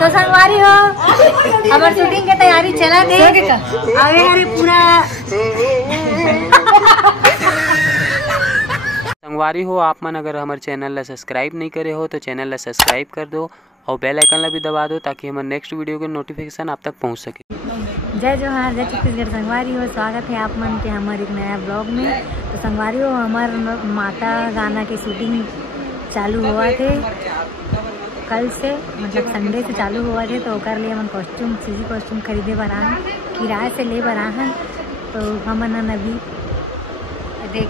तो संगवारी हो हमारे शूटिंग के तैयारी चला दे अरे अरे पूरा संगवारी हो आप मन अगर हमारे चैनल ला सब्सक्राइब नहीं करे हो तो चैनल ला सब्सक्राइब कर दो और बेल आइकन ला भी दबा दो ताकि हमारे नेक्स्ट वीडियो के नोटिफिकेशन आप तक पहुंच सके। जय जोहार जय छत्तीसगढ़। संगवारी हो स्वागत है आप मन के हमारे एक नया ब्लॉग में। तो संगवारी हो हमार माता गाना की शूटिंग चालू हुआ थे कल से, मतलब संडे से चालू हुआ थे। तो कर लिए हम कॉस्ट्यूम सीजी कॉस्ट्यूम खरीदे बर आए किराए से ले बर आए। तो हमन अभी देख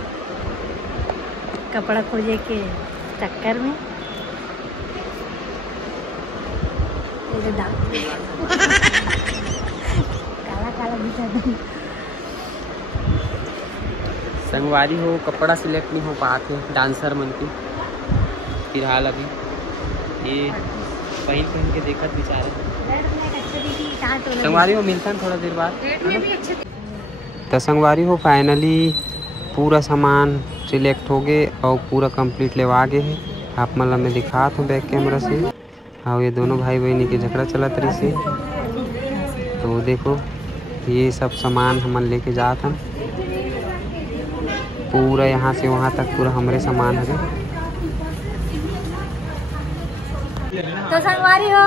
कपड़ा खोजे के चक्कर में काला काला दिखा। संगवारी हो कपड़ा सिलेक्ट नहीं हो पाते डांसर मन की फिलहाल अभी ये पहन के देखत बेचारे। संगवारी हो मिलता थोड़ा देर बाद। तो संगवारी हो फाइनली पूरा सामान सिलेक्ट हो गए और पूरा कंप्लीट लेवा गए है। आप मतलब मैं दिखाता हूँ बैक कैमरा से। हाँ ये दोनों भाई बहनी के झगड़ा चला तरी से। तो देखो ये सब सामान हम लेके जात हन पूरा यहाँ से वहाँ तक पूरा हमारे सामान है। तो संगवारी हो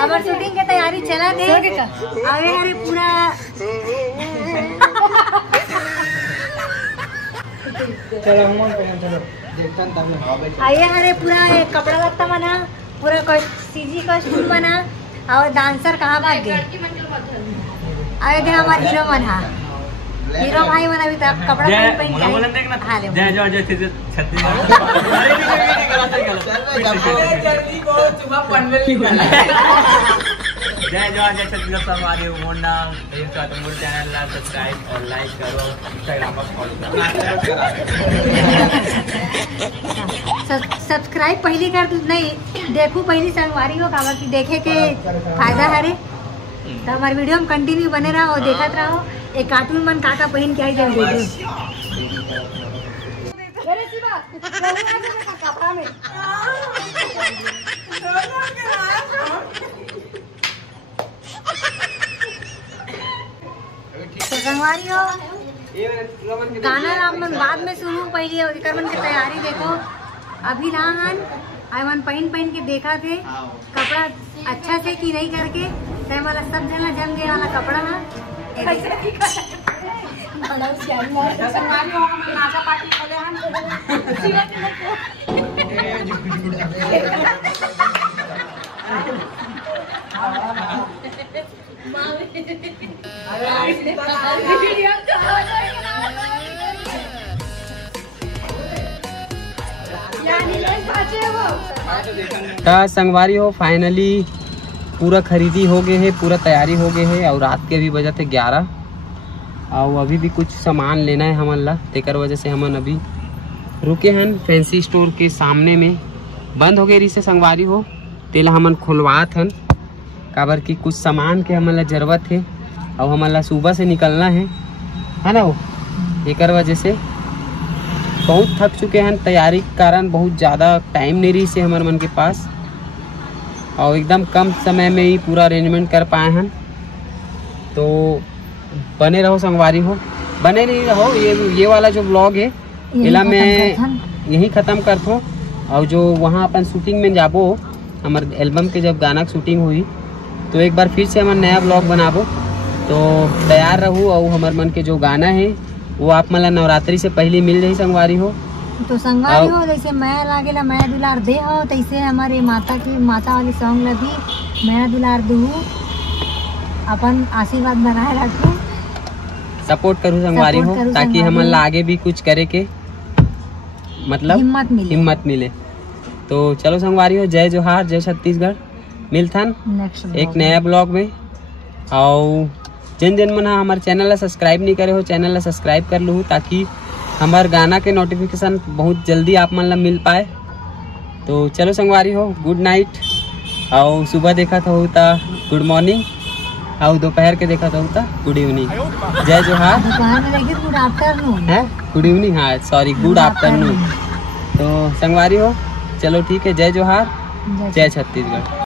हमारे शूटिंग के तैयारी चला दे अरे अरे पूरा आइए अरे पूरा कपड़ा लत्ता बना पूरा सीजी कॉस्ट्यूम बना और डांसर कहाँ भाग गए। अरे थे हमारे हीरो मन हा हीरो भाई मन अभी तक कपड़ा जय जवान जय छत्तीसगढ़। संगवारी हो मोर नाम मोर चैनल ला सब्सक्राइब और लाइक करो, इंस्टाग्राम पर फॉलो करो। सब्सक्राइब पहली कर नहीं देखो पहली संगवारी हो काबर की देखे के फायदा हरे। तो हमारे वीडियो में कंटिन्यू बने रहो और देखत रहो। एक कार्टून मन काका पहन के आई जाए वीडियो। तो संगवारी हो गाना राम मन बाद में शुरू पहले एक मन की तैयारी देखो अभी लाहन आई मन पहन के देखा थे कपड़ा अच्छा से कि नहीं करके तय वाला सब जना जम गया वाला कपड़ा है। संगवारी हो फाइनली पूरा खरीदी हो गए है पूरा तैयारी हो गए है और रात के अभी बजे थे 11 और अभी भी कुछ सामान लेना है हमन ला। तेकर वजह से हमन अभी रुके हन फैंसी स्टोर के सामने में। बंद हो गए रही से संगवारी हो तेला हमन खुलवात हन काबर की कुछ सामान के हमन ला जरूरत है और हमन ला सुबह से निकलना है ना वो एकर वजह से बहुत थक चुके हैं। तैयारी के कारण बहुत ज़्यादा टाइम नहीं रही से हमारे मन के पास और एकदम कम समय में ही पूरा अरेंजमेंट कर पाए हैं। तो बने रहो संगवारी हो बने नहीं रहो। ये वाला जो ब्लॉग है इला मैं यही ख़त्म करता हूँ और जो वहाँ अपन शूटिंग में जाबो हमारे एल्बम के जब गाना की शूटिंग हुई तो एक बार फिर से हमारा नया ब्लॉग बनाबो। तो तैयार रहूँ और हमारे मन के जो गाना है वो आप मतलब नवरात्रि से पहले मिल जाए संगवारी हो। तो संगवारी हो जैसे मैं लागेला मैं दुलार दे हो तैसे हमारे माता वाली सॉन्ग लगी मैं दुलार दू अपन आशीर्वाद बनाए रखो सपोर्ट करूँ संगवारी हो ताकि हमारे आगे भी कुछ करे के मतलब हिम्मत मिले। तो चलो संगवारी हो जय जोहार जय छत्तीसगढ़। मिलथन एक नया ब्लॉग में और जन मन हमारे चैनल ला सब्सक्राइब नहीं करे हो चैनल ला सब्सक्राइब कर लूँ ताकि हमारे गाना के नोटिफिकेशन बहुत जल्दी आप मन ला मिल पाए। तो चलो संगवारी हो गुड नाइट और सुबह देखा था होता गुड मॉर्निंग और दोपहर के देखा था होता गुड इवनिंग। जय जोहार गुड आफ्टरनून है गुड इवनिंग हाँ सॉरी गुड आफ्टरनून। तो संगवारी हो चलो ठीक है जय जोहार जय छत्तीसगढ़।